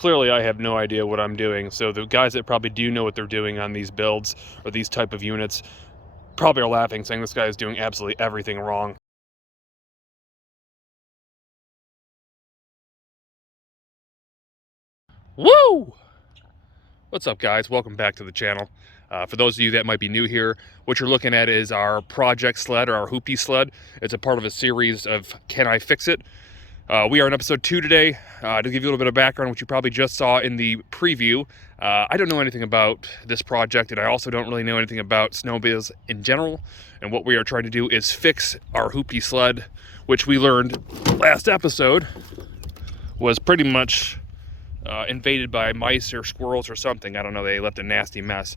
clearly I have no idea what I'm doing. So the guys that probably do know what they're doing on these builds or these type of units probably are laughing, saying this guy is doing absolutely everything wrong. Woo! What's up, guys? Welcome back to the channel. For those of you that might be new here, what you're looking at is our project sled, or our Hoopty sled. It's a part of a series of Can I Fix It? We are in episode 2 today. To give you a little bit of background, which you probably just saw in the preview, I don't know anything about this project, and I also don't really know anything about snowmobiles in general. And what we are trying to do is fix our Hoopty sled, which we learned last episode was pretty much invaded by mice or squirrels or something. I don't know, they left a nasty mess.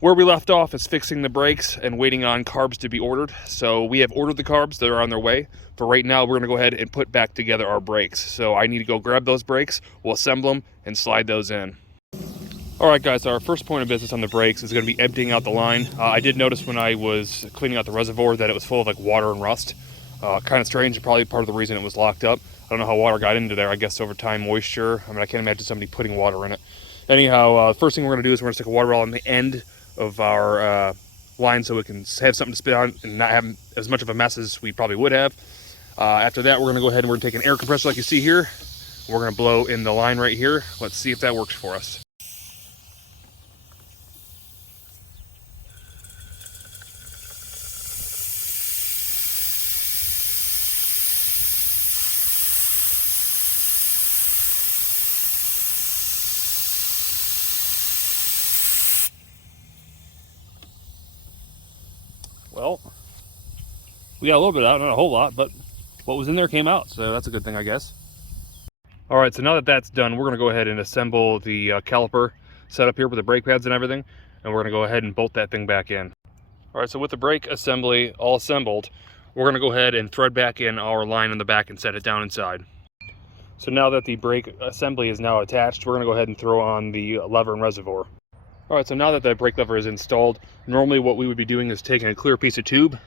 Where we left off is fixing the brakes and waiting on carbs to be ordered. So we have ordered the carbs, they're on their way. For right now, we're gonna go ahead and put back together our brakes. So I need to go grab those brakes, we'll assemble them and slide those in. All right, guys, our first point of business on the brakes is gonna be emptying out the line. I did notice when I was cleaning out the reservoir that it was full of like water and rust. Kind of strange, probably part of the reason it was locked up. I don't know how water got into there. I guess over time, moisture. I mean, I can't imagine somebody putting water in it. Anyhow, the first thing we're gonna do is we're gonna stick a water well on the end of our line so we can have something to spit on and not have as much of a mess as we probably would have. After that, we're gonna go ahead and we're gonna take an air compressor like you see here. We're gonna blow in the line right here. Let's see if that works for us. Well, we got a little bit out, not a whole lot, but what was in there came out, so that's a good thing, I guess. All right, so now that that's done, we're gonna go ahead and assemble the caliper set up here with the brake pads and everything, and we're gonna go ahead and bolt that thing back in. All right, so with the brake assembly all assembled, we're gonna go ahead and thread back in our line in the back and set it down inside. So now that the brake assembly is now attached, we're gonna go ahead and throw on the lever and reservoir. All right, so now that the brake lever is installed, normally what we would be doing is taking a clear piece of tube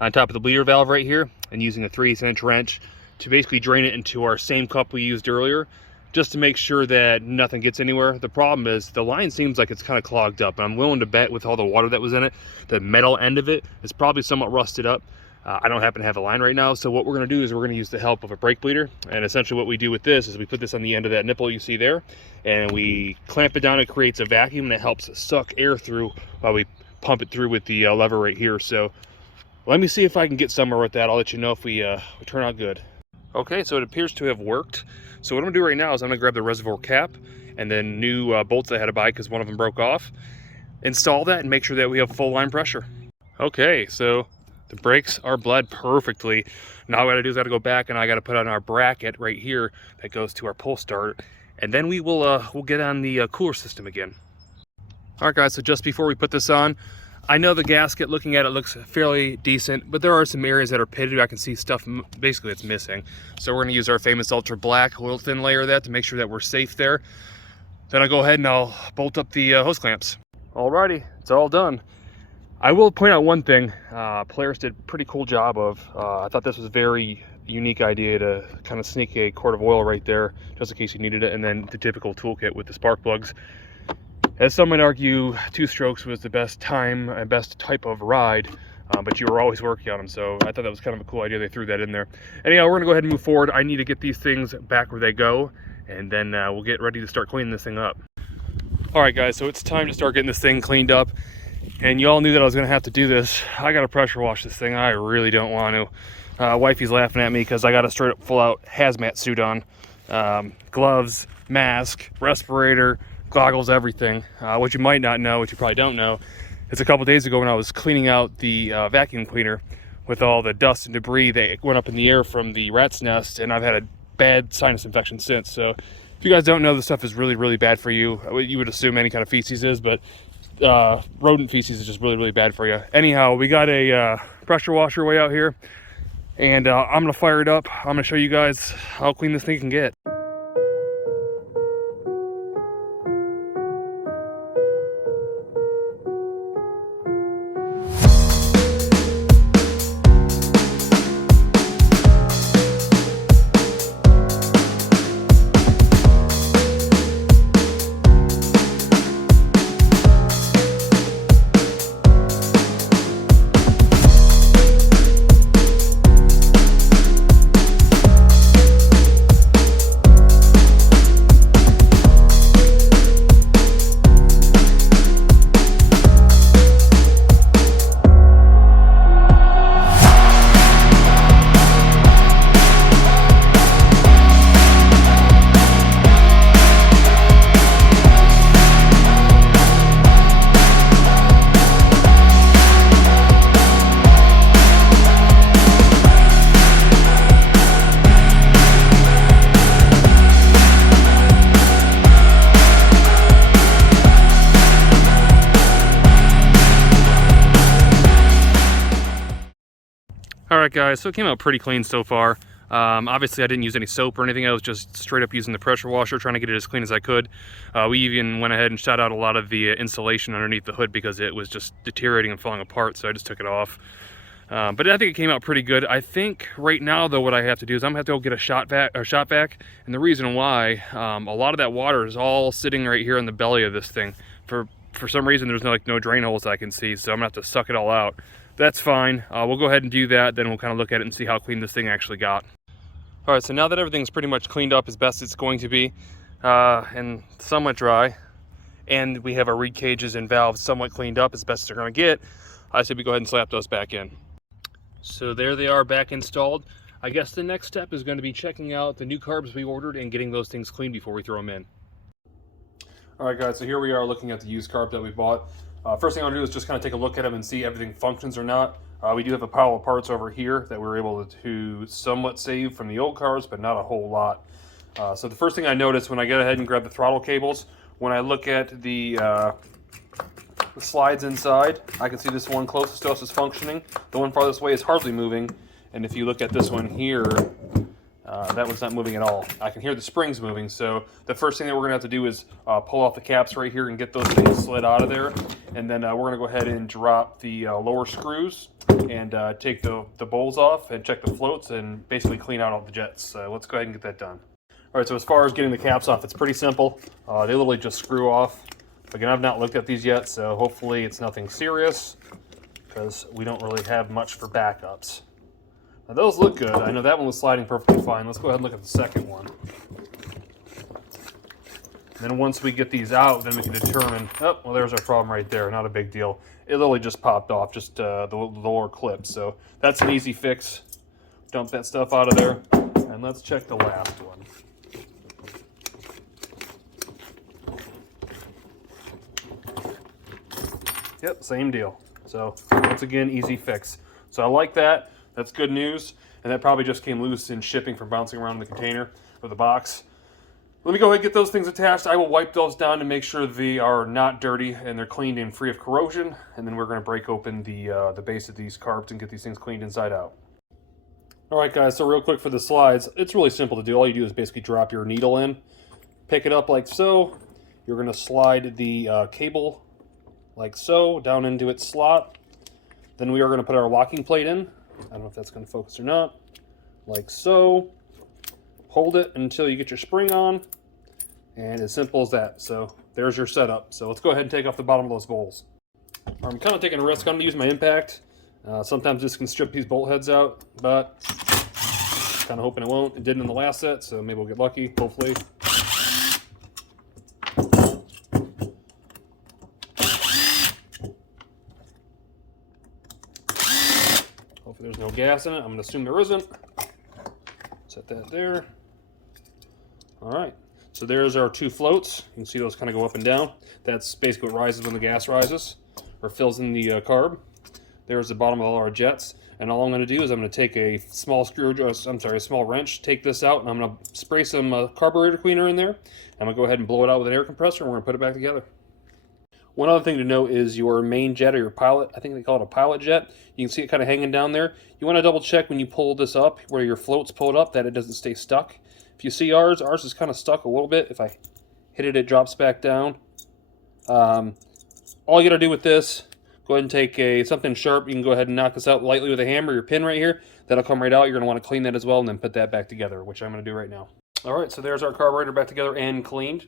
on top of the bleeder valve right here and using a 3/8" wrench to basically drain it into our same cup we used earlier, just to make sure that nothing gets anywhere. The problem is the line seems like it's kind of clogged up, and I'm willing to bet with all the water that was in it, the metal end of it is probably somewhat rusted up. I don't happen to have a line right now, so what we're gonna do is we're gonna use the help of a brake bleeder. And essentially what we do with this is we put this on the end of that nipple you see there, and we clamp it down. It creates a vacuum that helps suck air through while we pump it through with the lever right here. So let me see if I can get somewhere with that. I'll let you know if we turn out good. Okay, so it appears to have worked. So what I'm gonna do right now is I'm gonna grab the reservoir cap and then new bolts I had to buy because one of them broke off. Install that and make sure that we have full line pressure. Okay, so the brakes are bled perfectly. Now what I gotta do is I gotta go back and I gotta put on our bracket right here that goes to our pull start, and then we will we'll get on the cooler system again. All right, guys, so just before we put this on, I know the gasket, looking at it, looks fairly decent, but there are some areas that are pitted. I can see stuff basically that's missing. So we're gonna use our famous ultra black oil thin layer of that to make sure that we're safe there. Then I'll go ahead and I'll bolt up the hose clamps. Alrighty, it's all done. I will point out one thing. Polaris did a pretty cool job of, I thought this was a very unique idea to kind of sneak a quart of oil right there, just in case you needed it, and then the typical toolkit with the spark plugs. As some might argue, 2 strokes was the best time and best type of ride, but you were always working on them, so I thought that was kind of a cool idea. They threw that in there. Anyhow, we're gonna go ahead and move forward. I need to get these things back where they go, and then we'll get ready to start cleaning this thing up. All right, guys, so it's time to start getting this thing cleaned up. And you all knew that I was gonna have to do this. I gotta pressure wash this thing. I really don't want to. Wifey's laughing at me because I got a straight up full out hazmat suit on. Gloves, mask, respirator, goggles, everything. What you might not know, what you probably don't know, is a couple days ago when I was cleaning out the vacuum cleaner with all the dust and debris that went up in the air from the rat's nest, and I've had a bad sinus infection since. So if you guys don't know, this stuff is really, really bad for you. You would assume any kind of feces is, but rodent feces is just really, really bad for you. Anyhow, we got a pressure washer way out here, and I'm gonna fire it up. I'm gonna show you guys how clean this thing can get. Alright guys, so it came out pretty clean so far. Obviously I didn't use any soap or anything, I was just straight up using the pressure washer, trying to get it as clean as I could. We even went ahead and shot out a lot of the insulation underneath the hood because it was just deteriorating and falling apart, so I just took it off. But I think it came out pretty good. I think right now though what I have to do is I'm gonna have to go get a shot vac, and the reason why, a lot of that water is all sitting right here in the belly of this thing. For some reason there's no drain holes I can see, so I'm gonna have to suck it all out. That's fine. We'll go ahead and do that, then we'll kind of look at it and see how clean this thing actually got. All right, so now that everything's pretty much cleaned up as best it's going to be, and somewhat dry, and we have our reed cages and valves somewhat cleaned up as best as they're gonna get, I said we go ahead and slap those back in. So there they are, back installed. I guess the next step is going to be checking out the new carbs we ordered and getting those things cleaned before we throw them in. All right guys, so here we are looking at the used carb that we bought. First thing I'll do is just kind of take a look at them and see everything functions or not. We do have a pile of parts over here that we were able to somewhat save from the old cars, but not a whole lot. So the first thing I noticed when I get ahead and grab the throttle cables, when I look at the slides inside, I can see this one closest to us is functioning. The one farthest away is hardly moving, and if you look at this one here, that one's not moving at all. I can hear the springs moving, so the first thing that we're going to have to do is pull off the caps right here and get those things slid out of there, and then we're going to go ahead and drop the lower screws and take the bowls off and check the floats and basically clean out all the jets. So let's go ahead and get that done. All right, so as far as getting the caps off, it's pretty simple. They literally just screw off. Again, I've not looked at these yet, so hopefully it's nothing serious because we don't really have much for backups. Now those look good. I know that one was sliding perfectly fine. Let's go ahead and look at the second one. And then once we get these out, then we can determine, oh, well there's our problem right there, not a big deal. It literally just popped off, just the lower clip. So that's an easy fix. Dump that stuff out of there. And let's check the last one. Yep, same deal. So once again, easy fix. So I like that. That's good news. And that probably just came loose in shipping from bouncing around in the container or the box. Let me go ahead and get those things attached. I will wipe those down to make sure they are not dirty and they're cleaned and free of corrosion. And then we're going to break open the base of these carbs and get these things cleaned inside out. All right, guys. So real quick for the slides, it's really simple to do. All you do is basically drop your needle in, pick it up like so. You're going to slide the cable like so, down into its slot. Then we are going to put our locking plate in. I don't know if that's going to focus or not. Like so. Hold it until you get your spring on. And as simple as that. So there's your setup. So let's go ahead and take off the bottom of those bowls. I'm kind of taking a risk. I'm going to use my impact. Sometimes this can strip these bolt heads out, but kind of hoping it won't. It didn't in the last set, so maybe we'll get lucky, hopefully. Hopefully there's no gas in it. I'm going to assume there isn't. Set that there. All right. So there's our two floats. You can see those kind of go up and down. That's basically what rises when the gas rises or fills in the carb. There's the bottom of all our jets. And all I'm going to do is I'm going to take a small a small wrench, take this out, and I'm going to spray some carburetor cleaner in there. I'm going to go ahead and blow it out with an air compressor, and we're going to put it back together. One other thing to note is your main jet or your pilot, I think they call it a pilot jet. You can see it kind of hanging down there. You want to double check when you pull this up, where your float's pulled up, that it doesn't stay stuck. If you see ours is kind of stuck a little bit. If I hit it, it drops back down. All you got to do with this, go ahead and take something sharp. You can go ahead and knock this out lightly with a hammer, your pin right here. That'll come right out. You're going to want to clean that as well and then put that back together, which I'm going to do right now. All right, so there's our carburetor back together and cleaned.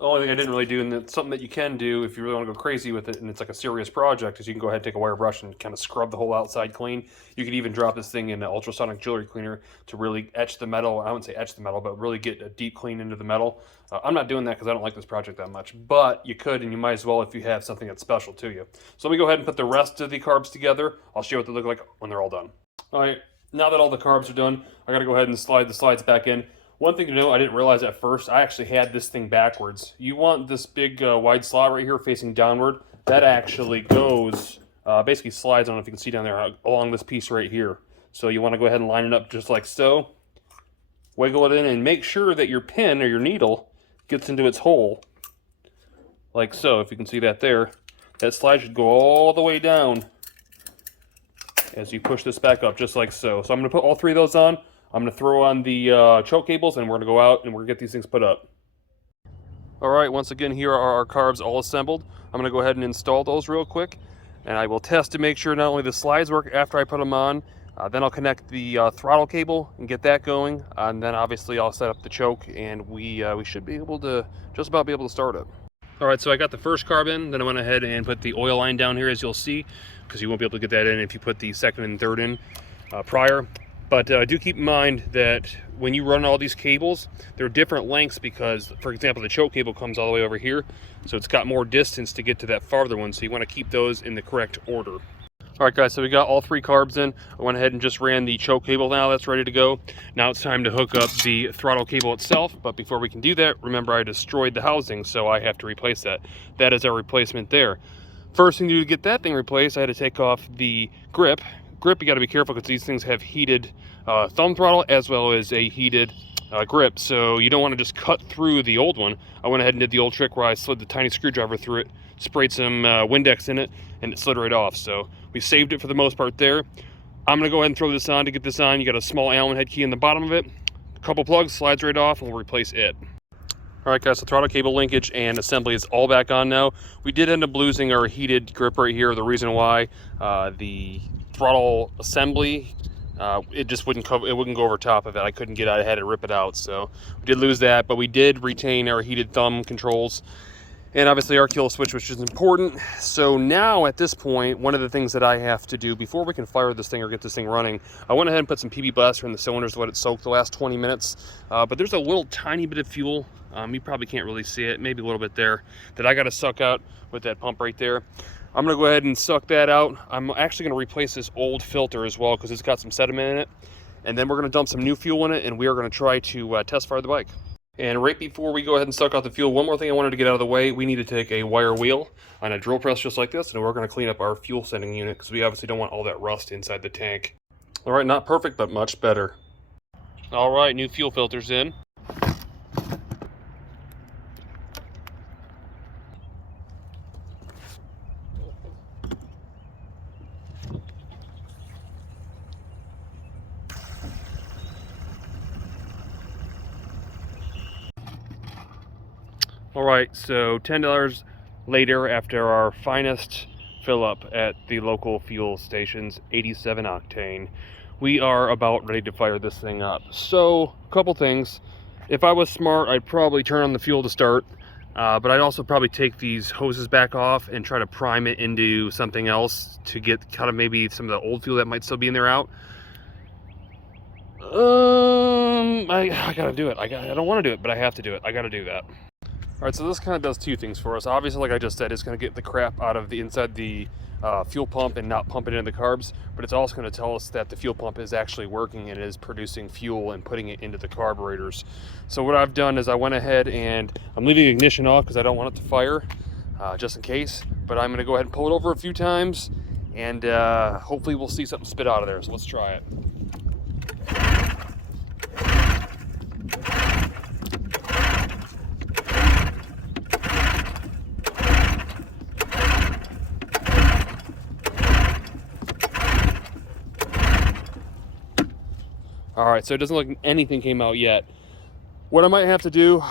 The only thing I didn't really do, and it's something that you can do if you really want to go crazy with it, and it's like a serious project, is you can go ahead and take a wire brush and kind of scrub the whole outside clean. You could even drop this thing in an ultrasonic jewelry cleaner to really etch the metal. I wouldn't say etch the metal, but really get a deep clean into the metal. I'm not doing that because I don't like this project that much, but you could, and you might as well if you have something that's special to you. So let me go ahead and put the rest of the carbs together. I'll show you what they look like when they're all done. All right, now that all the carbs are done, I got to go ahead and slide the slides back in. One thing to know, I didn't realize at first, I actually had this thing backwards. You want this big wide slot right here facing downward. That actually goes, basically slides, I don't know if you can see down there, along this piece right here. So you want to go ahead and line it up just like so. Wiggle it in and make sure that your pin or your needle gets into its hole. Like so, if you can see that there. That slide should go all the way down as you push this back up, just like so. So I'm going to put all 3 of those on. I'm going to throw on the choke cables, and we're going to go out and we're going to get these things put up. All right, once again, here are our carbs all assembled. I'm going to go ahead and install those real quick, and I will test to make sure not only the slides work after I put them on, then I'll connect the throttle cable and get that going, and then obviously I'll set up the choke, and we should be able to just about be able to start it. All right, so I got the first carb in, then I went ahead and put the oil line down here, as you'll see, because you won't be able to get that in if you put the second and third in prior. But do keep in mind that when you run all these cables, they're different lengths because, for example, the choke cable comes all the way over here, so it's got more distance to get to that farther one, so you want to keep those in the correct order. All right, guys, so we got all 3 carbs in. I went ahead and just ran the choke cable now. That's ready to go. Now it's time to hook up the throttle cable itself, but before we can do that, remember I destroyed the housing, so I have to replace that. That is our replacement there. First thing to do to get that thing replaced, I had to take off the grip. Grip, you got to be careful because these things have heated thumb throttle as well as a heated grip, so you don't want to just cut through the old one. I went ahead and did the old trick where I slid the tiny screwdriver through it, sprayed some Windex in it, and it slid right off. So we saved it for the most part there. I'm going to go ahead and throw this on. To get this on, you got a small Allen head key in the bottom of it, a couple plugs, slides right off, and we'll replace it. All right, guys, so throttle cable linkage and assembly is all back on now. We did end up losing our heated grip right here. The reason why, the throttle assembly, it just wouldn't cover, it wouldn't go over top of it. I couldn't get out, I had to rip it out. So we did lose that, but we did retain our heated thumb controls and obviously our kill switch, which is important. So now at this point, one of the things that I have to do before we can fire this thing or get this thing running, I went ahead and put some PB Blaster in the cylinders to let it soak the last 20 minutes. But there's a little tiny bit of fuel. You probably can't really see it, maybe a little bit there, that I got to suck out with that pump right there. I'm going to go ahead and suck that out. I'm actually going to replace this old filter as well because it's got some sediment in it. And then we're going to dump some new fuel in it, and we are going to try to test fire the bike. And right before we go ahead and suck out the fuel, one more thing I wanted to get out of the way. We need to take a wire wheel on a drill press just like this, and we're going to clean up our fuel sending unit because we obviously don't want all that rust inside the tank. All right, not perfect, but much better. All right, new fuel filter's in. All right, so $10 later after our finest fill up at the local fuel stations, 87 octane, we are about ready to fire this thing up. So a couple things. If I was smart, I'd probably turn on the fuel to start, but I'd also probably take these hoses back off and try to prime it into something else to get kind of maybe some of the old fuel that might still be in there out. I gotta do it. I don't want to do it, but I have to do it. I gotta do that. All right, so this kind of does 2 things for us. Obviously, like I just said, it's going to get the crap out of the inside the fuel pump and not pump it into the carbs, but it's also going to tell us that the fuel pump is actually working and is producing fuel and putting it into the carburetors. So what I've done is I went ahead and I'm leaving the ignition off because I don't want it to fire, just in case, but I'm going to go ahead and pull it over a few times, and hopefully we'll see something spit out of there. So let's try it. All right, so it doesn't look like anything came out yet. What I might have to do,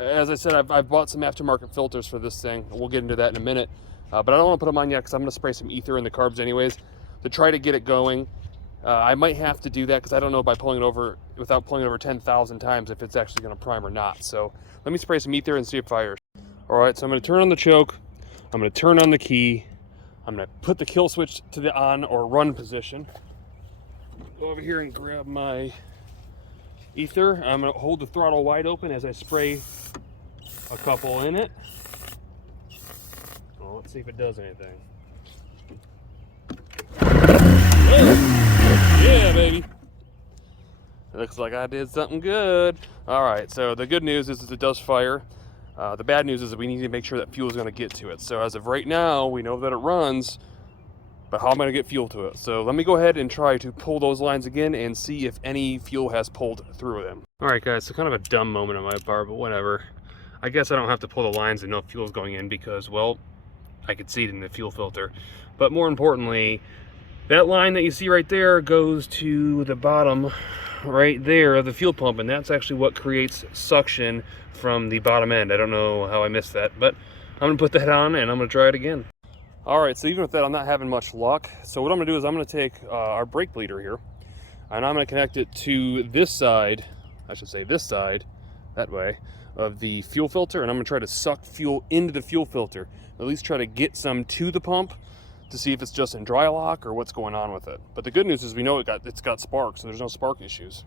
as I said, I've bought some aftermarket filters for this thing. We'll get into that in a minute, but I don't want to put them on yet because I'm going to spray some ether in the carbs anyways to try to get it going. I might have to do that because I don't know by pulling it over, without pulling it over 10,000 times, if it's actually going to prime or not. So let me spray some ether and see if it fires. All right, so I'm going to turn on the choke. I'm going to turn on the key. I'm going to put the kill switch to the on or run position. Go over here and grab my ether. I'm going to hold the throttle wide open as I spray a couple in it. Well, let's see if it does anything. Oh, yeah, baby. It looks like I did something good. All right, so the good news is it does fire. The bad news is that we need to make sure that fuel is going to get to it. So as of right now, we know that it runs, but how am I going to get fuel to it? So let me go ahead and try to pull those lines again and see if any fuel has pulled through them. All right, guys, so kind of a dumb moment on my part, but whatever. I guess I don't have to pull the lines and no fuel's going in because, well, I could see it in the fuel filter. But more importantly, That line that you see right there goes to the bottom right there of the fuel pump, and that's actually what creates suction from the bottom end. I don't know how I missed that, but I'm gonna put that on and I'm gonna try it again. All right, so even with that, I'm not having much luck. So what I'm gonna do is I'm gonna take our brake bleeder here, and I'm gonna connect it to this side, I should say this side, that way, of the fuel filter, and I'm gonna try to suck fuel into the fuel filter. At least try to get some to the pump to see if it's just in dry lock or what's going on with it. But the good news is we know it's got spark, so there's no spark issues.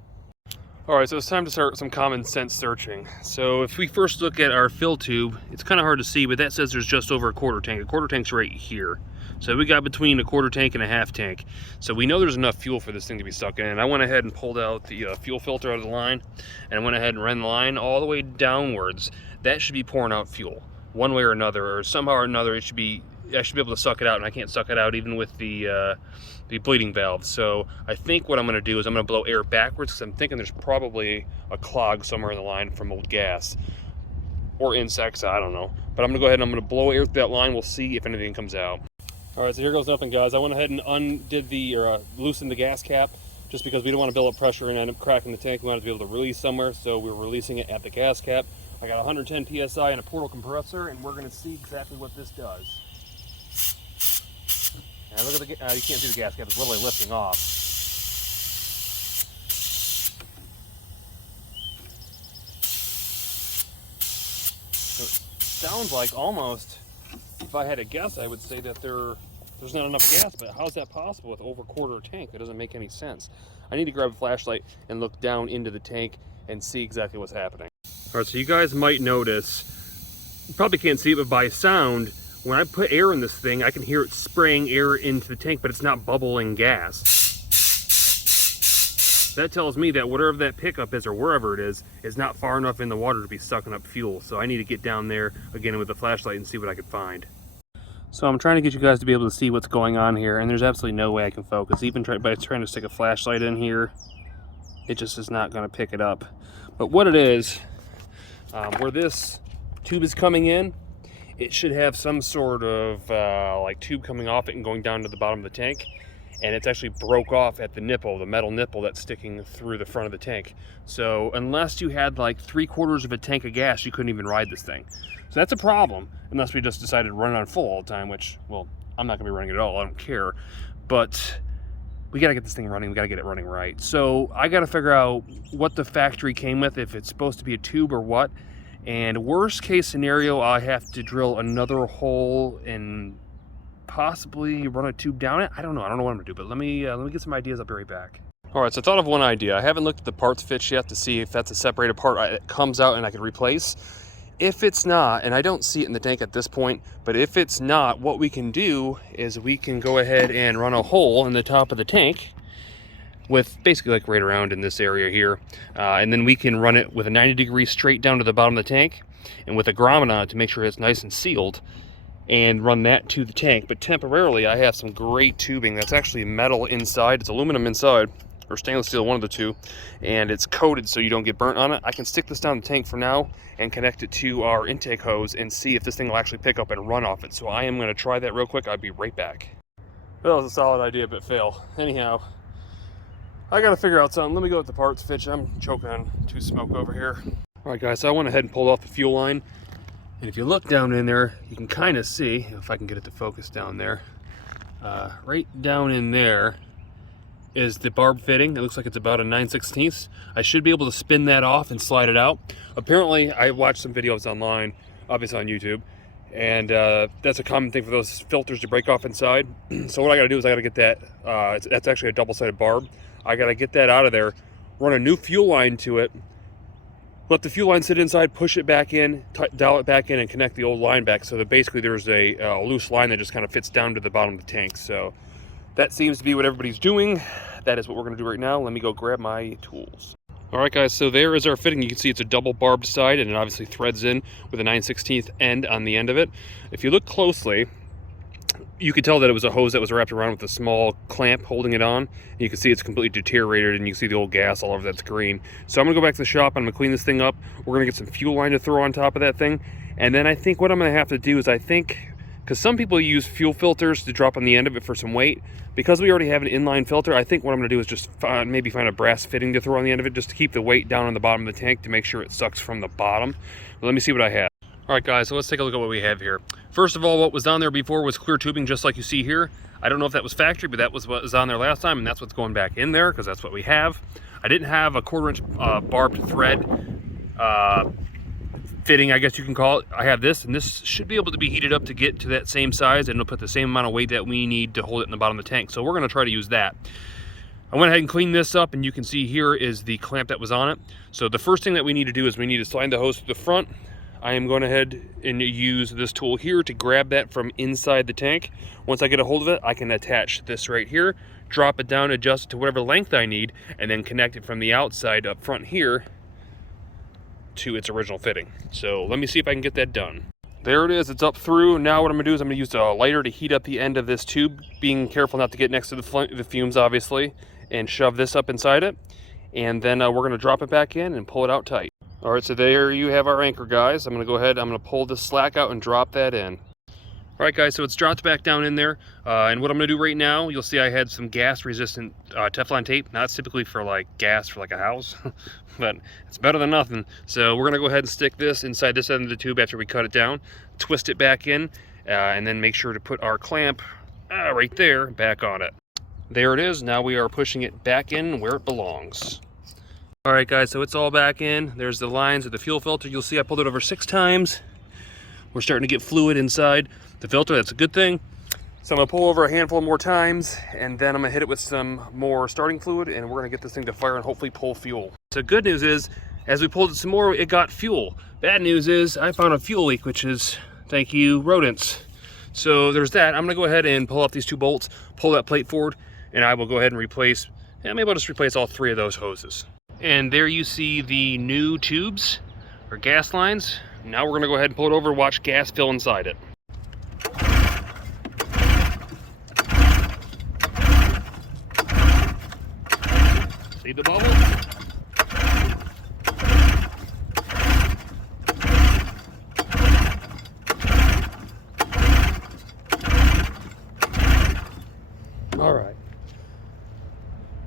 All right, so it's time to start some common sense searching. So if we first look at our fill tube, it's kind of hard to see, but that says there's just over a quarter tank. A quarter tank's right here. So we got between a quarter tank and a half tank. So we know there's enough fuel for this thing to be stuck in. And I went ahead and pulled out the fuel filter out of the line, and I went ahead and ran the line all the way downwards. That should be pouring out fuel one way or another, or somehow or another I should be able to suck it out, and I can't suck it out even with the bleeding valve. So I think what I'm going to do is I'm going to blow air backwards, because I'm thinking there's probably a clog somewhere in the line from old gas or insects, I don't know. But I'm going to go ahead and I'm going to blow air through that line. We'll see if anything comes out. All right, so here goes nothing, guys. I went ahead and loosened the gas cap, just because we don't want to build up pressure and end up cracking the tank. We want it to be able to release somewhere, so we're releasing it at the gas cap. I got 110 psi and a portal compressor, and we're going to see exactly what this does. And look at the, you can't see the gas cap, it's literally lifting off. So it sounds like almost, if I had to guess, I would say that there's not enough gas, but how's that possible with over a quarter tank? That doesn't make any sense. I need to grab a flashlight and look down into the tank and see exactly what's happening. All right, so you guys might notice, you probably can't see it, but by sound, when I put air in this thing, I can hear it spraying air into the tank, but it's not bubbling gas. That tells me that whatever that pickup is, or wherever it is not far enough in the water to be sucking up fuel. So I need to get down there again with a flashlight and see what I can find. So I'm trying to get you guys to be able to see what's going on here, and there's absolutely no way I can focus. Even by trying to stick a flashlight in here, it just is not going to pick it up. But what it is, where this tube is coming in, it should have some sort of like tube coming off it and going down to the bottom of the tank, and it's actually broke off at the nipple, the metal nipple that's sticking through the front of the tank. So unless you had like 3/4 of a tank of gas, you couldn't even ride this thing. So that's a problem, unless we just decided to run it on full all the time, which, well, I'm not gonna be running it at all, I don't care. But we gotta get this thing running, we gotta get it running right. So I gotta figure out what the factory came with, if it's supposed to be a tube or what. And worst case scenario, I have to drill another hole and possibly run a tube down it. I don't know what I'm gonna do, but let me get some ideas. I'll be right back. All right, so I thought of one idea. I haven't looked at the parts fitch yet to see if that's a separated part that comes out and I could replace. If it's not, and I don't see it in the tank at this point, but if it's not, what we can do is we can go ahead and run a hole in the top of the tank with basically like right around in this area here. And then we can run it with a 90 degrees straight down to the bottom of the tank and with a grommet on it to make sure it's nice and sealed, and run that to the tank. But temporarily, I have some great tubing that's actually metal inside. It's aluminum inside, or stainless steel, one of the two, and it's coated so you don't get burnt on it. I can stick this down the tank for now and connect it to our intake hose and see if this thing will actually pick up and run off it. So I am going to try that real quick. I'll be right back. Well, that was a solid idea, but fail. Anyhow, I got to figure out something. Let me go with the parts fitch. I'm choking on too smoke over here. All right, guys, so I went ahead and pulled off the fuel line. And if you look down in there, you can kind of see, if I can get it to focus down there, right down in there is the barb fitting. It looks like it's about a 9/16. I should be able to spin that off and slide it out. Apparently, I watched some videos online, obviously on YouTube, and that's a common thing for those filters to break off inside. So what I gotta do is I gotta get that, that's actually a double-sided barb. I gotta get that out of there, run a new fuel line to it, let the fuel line sit inside, push it back in, dial it back in, and connect the old line back so that basically there's a loose line that just kind of fits down to the bottom of the tank. So that seems to be what everybody's doing. That is what we're gonna do right now. Let me go grab my tools. All right, guys, so there is our fitting. You can see it's a double barbed side, and it obviously threads in with a 9/16 end on the end of it. If you look closely, you could tell that it was a hose that was wrapped around with a small clamp holding it on. And you can see it's completely deteriorated, and you can see the old gas all over that's green. So I'm gonna go back to the shop, I'm gonna clean this thing up. We're gonna get some fuel line to throw on top of that thing. And then I think what I'm gonna have to do is because some people use fuel filters to drop on the end of it for some weight. Because we already have an inline filter, I think what I'm going to do is just maybe find a brass fitting to throw on the end of it just to keep the weight down on the bottom of the tank to make sure it sucks from the bottom. But let me see what I have. All right, guys, so let's take a look at what we have here. First of all, what was on there before was clear tubing, just like you see here. I don't know if that was factory, but that was what was on there last time, and that's what's going back in there because that's what we have. I didn't have a 1/4 inch barbed thread fitting, I guess you can call it. I have this, and this should be able to be heated up to get to that same size, and it'll put the same amount of weight that we need to hold it in the bottom of the tank. So we're going to try to use that. I went ahead and cleaned this up, and you can see here is the clamp that was on it. So the first thing that we need to do is we need to slide the hose to the front. I am going ahead and use this tool here to grab that from inside the tank. Once I get a hold of it, I can attach this right here, drop it down, adjust it to whatever length I need, and then connect it from the outside up front here to its original fitting. So let me see if I can get that done. There it is, it's up through. Now what I'm gonna do is I'm gonna use a lighter to heat up the end of this tube, being careful not to get next to the fumes, obviously, and shove this up inside it. And then we're gonna drop it back in and pull it out tight. All right, so there you have our anchor, guys. I'm gonna go ahead, I'm gonna pull this slack out and drop that in. All right, guys, so it's dropped back down in there. And what I'm gonna do right now, you'll see I had some gas resistant Teflon tape. Not typically for like gas for like a house, but it's better than nothing. So we're gonna go ahead and stick this inside this end of the tube after we cut it down, twist it back in, and then make sure to put our clamp right there back on it. There it is. Now we are pushing it back in where it belongs. All right, guys, so it's all back in. There's the lines of the fuel filter. You'll see I pulled it over 6 times. We're starting to get fluid inside the filter. That's a good thing. So I'm gonna pull over a handful more times, and then I'm gonna hit it with some more starting fluid, and we're gonna get this thing to fire and hopefully pull fuel. So good news is, as we pulled it some more, it got fuel. Bad news is I found a fuel leak, which is, thank you, rodents. So there's that. I'm gonna go ahead and pull off these 2 bolts, pull that plate forward, and I will go ahead and replace, maybe I'll just replace all 3 of those hoses. And there you see the new tubes, or gas lines. Now we're gonna go ahead and pull it over and watch gas fill inside it. See the bubble? All right.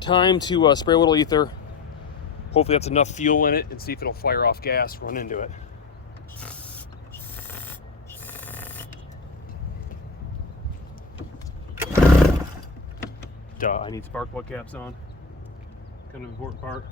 Time to spray a little ether. Hopefully that's enough fuel in it, and see if it'll fire off gas, run into it. Duh, I need spark plug caps on. Kind of an important part.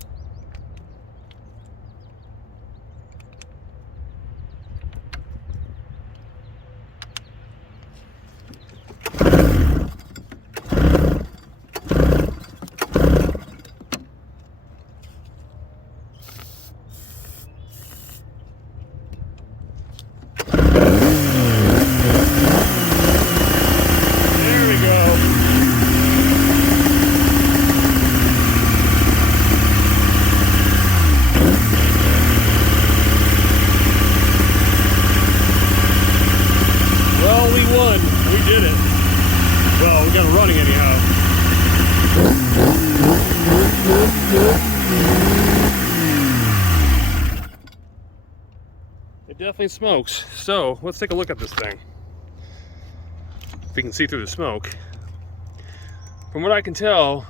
Well, we got it running anyhow. It definitely smokes. So let's take a look at this thing. If we can see through the smoke. From what I can tell,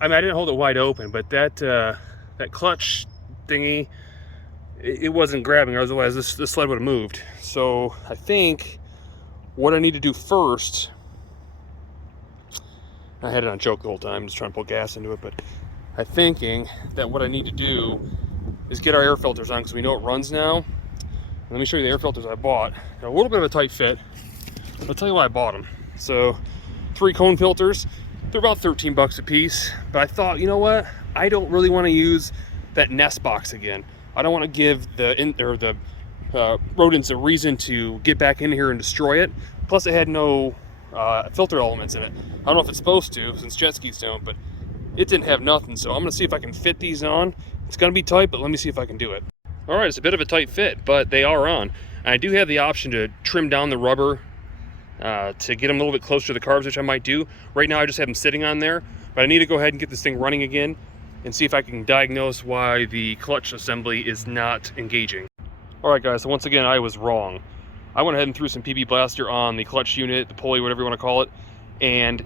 I mean, I didn't hold it wide open, but that clutch thingy, it wasn't grabbing, otherwise this sled would have moved. So I think what I need to do first, I had it on choke the whole time, just trying to pull gas into it, but I'm thinking that what I need to do is get our air filters on, because we know it runs now. Let me show you the air filters I bought. They're a little bit of a tight fit. I'll tell you why I bought them. So 3 cone filters, they're about 13 bucks a piece, but I thought, you know what? I don't really want to use that nest box again. I don't want to give the rodents a reason to get back in here and destroy it. Plus it had no filter elements in it. I don't know if it's supposed to, since jet skis don't, but it didn't have nothing. So I'm gonna see if I can fit these on. It's gonna be tight, but let me see if I can do it. All right, it's a bit of a tight fit, but they are on. And I do have the option to trim down the rubber to get them a little bit closer to the carbs, which I might do. Right now I just have them sitting on there, but I need to go ahead and get this thing running again and see if I can diagnose why the clutch assembly is not engaging. All right, guys, so once again, I was wrong. I went ahead and threw some PB Blaster on the clutch unit, the pulley, whatever you want to call it, and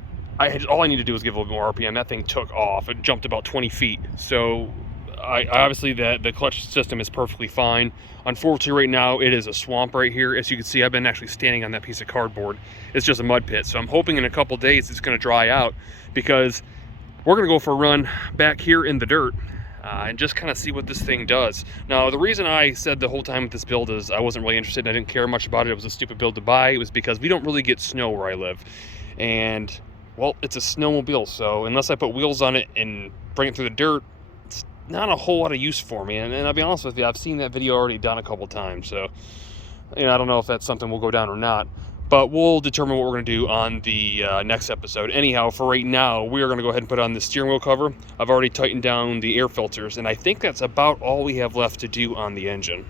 all I need to do was give a little bit more RPM. That thing took off. It jumped about 20 feet. So I obviously the clutch system is perfectly fine. Unfortunately, right now it is a swamp right here. As you can see, I've been actually standing on that piece of cardboard. It's just a mud pit. So I'm hoping in a couple days it's going to dry out, because we're going to go for a run back here in the dirt and just kind of see what this thing does. Now, the reason I said the whole time with this build is I wasn't really interested and I didn't care much about it. It was a stupid build to buy. It was because we don't really get snow where I live. And, well, it's a snowmobile, so unless I put wheels on it and bring it through the dirt, it's not a whole lot of use for me. And I'll be honest with you, I've seen that video already done a couple times. So, you know, I don't know if that's something we'll go down or not. But we'll determine what we're going to do on the next episode. Anyhow, for right now, we are going to go ahead and put on the steering wheel cover. I've already tightened down the air filters, and I think that's about all we have left to do on the engine.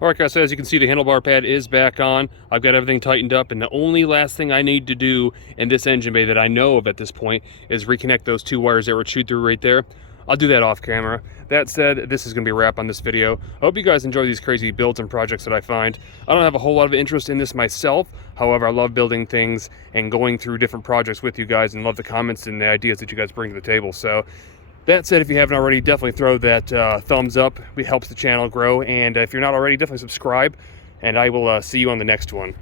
All right, guys, so as you can see, the handlebar pad is back on. I've got everything tightened up, and the only last thing I need to do in this engine bay that I know of at this point is reconnect those 2 wires that were chewed through right there. I'll do that off camera. That said, this is going to be a wrap on this video. I hope you guys enjoy these crazy builds and projects that I find. I don't have a whole lot of interest in this myself. However, I love building things and going through different projects with you guys, and love the comments and the ideas that you guys bring to the table. So that said, if you haven't already, definitely throw that thumbs up. It helps the channel grow. And if you're not already, definitely subscribe. And I will see you on the next one.